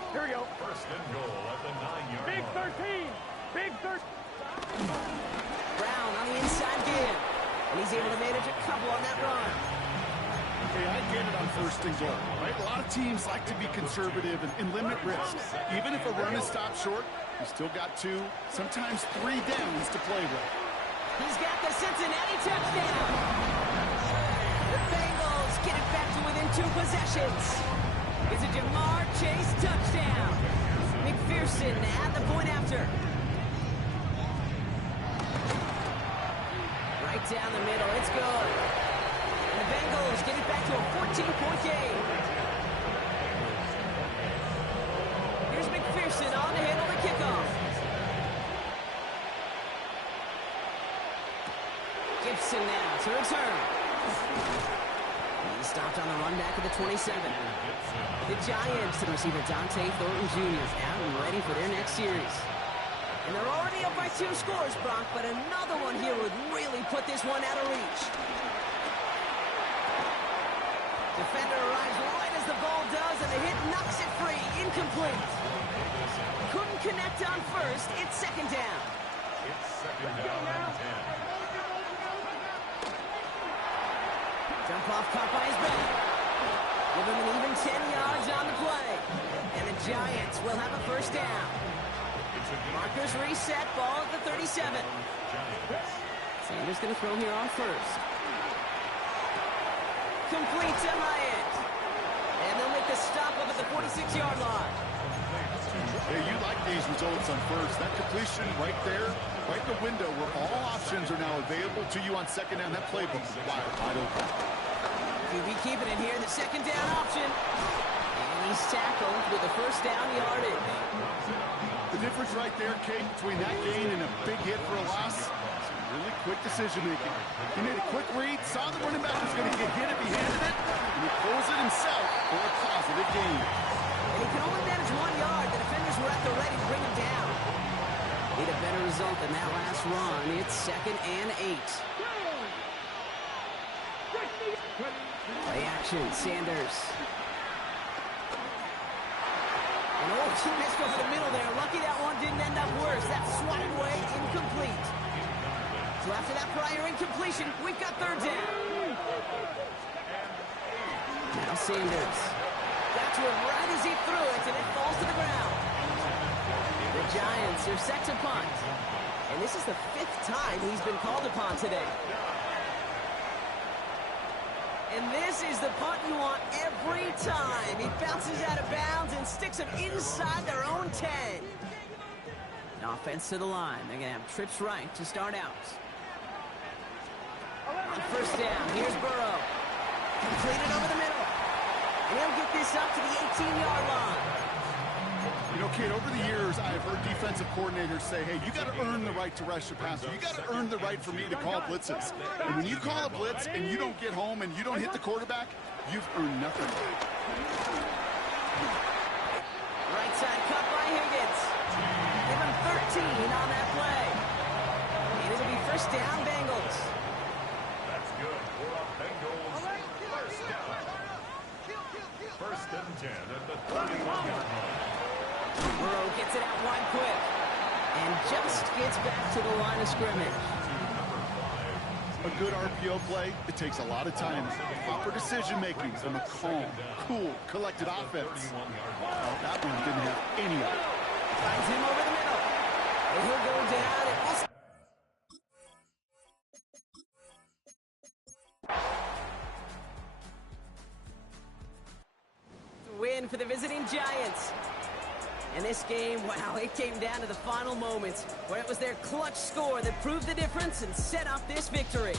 Here we go. 1st and goal at the 9-yard line. Big 13. Big 13. Brown on the inside give. And he's able to manage a couple on that run. Okay, I get it on 1st and goal, right? A lot of teams like to be conservative and limit risk. Even if a run is stopped short, you still got 2, sometimes 3 downs to play with. He's got the Cincinnati touchdown. The Bengals get it back to within 2 possessions. It's a Jamar Chase touchdown. McPherson at the point after. Right down the middle, it's good. And the Bengals get it back to a 14-point game. Here's McPherson on to handle the kickoff. Gibson now to return. He stopped on the run back at the 27. The Giants and receiver Dante Thornton Jr. out and ready for their next series. And they're already up by 2 scores, Brock, but another one here would really put this one out of reach. Defender arrives right as the ball does, and the hit knocks it free. Incomplete. Couldn't connect on 1st. It's 2nd down. It's 2nd down and 10. Jump off caught by his back. Give him an even 10 yards on the play. And the Giants will have a 1st down. Markers reset, ball at the 37. Sanders going to throw here on 1st. Complete to Hyatt. And they'll make the stop up at the 46-yard line. Hey, you like these results on 1st. That completion right there, right in the window where all options are now available to you on 2nd down. That playbook is wide open. QB keeping it here, the 2nd down option. And he's tackled with the 1st down yardage. The difference right there, Kate, between that gain and a big hit for a loss, Really quick decision-making. He made a quick read, saw the running back was going to get hit if he handed it, and he pulls it himself for a positive gain. And he can only manage 1 yard. The defenders were at the ready to bring him down. Need a better result than that last run. It's 2nd and 8. Play action, Sanders. And he missed over the middle there. Lucky that one didn't end up worse. That's swatted away, incomplete. So after that prior incompletion, we've got 3rd down. Now Sanders. Got to him right as he threw it, and it falls to the ground. The Giants are set to punt. And this is the 5th time he's been called upon today. And this is the punt you want every time. He bounces out of bounds and sticks him inside their own 10. An offense to the line. They're going to have trips right to start out. On 1st down, here's Burrow. Completed over the middle. And he'll get this up to the 18-yard line. You know, Kate, over the years, I've heard defensive coordinators say, hey, you got to earn the right to rush your passer. You got to earn the right for me to call blitzes. And when you call a blitz and you don't get home and you don't hit the quarterback, you've earned nothing. Right side cut by Higgins. Give him 13 on that play. And it'll be 1st down, Bengals. That's good for a Bengals 1st down. 1st and 10 at the 31-yard line. Burrow gets it out wide quick. And just gets back to the line of scrimmage. A good RPO play, it takes a lot of time. Proper decision-making from a calm, cool, collected offense. Oh, that one didn't have any of it. Finds him over the middle. And he'll go down. And also win for the visiting Giants. And this game, wow, it came down to the final moments where it was their clutch score that proved the difference and set up this victory.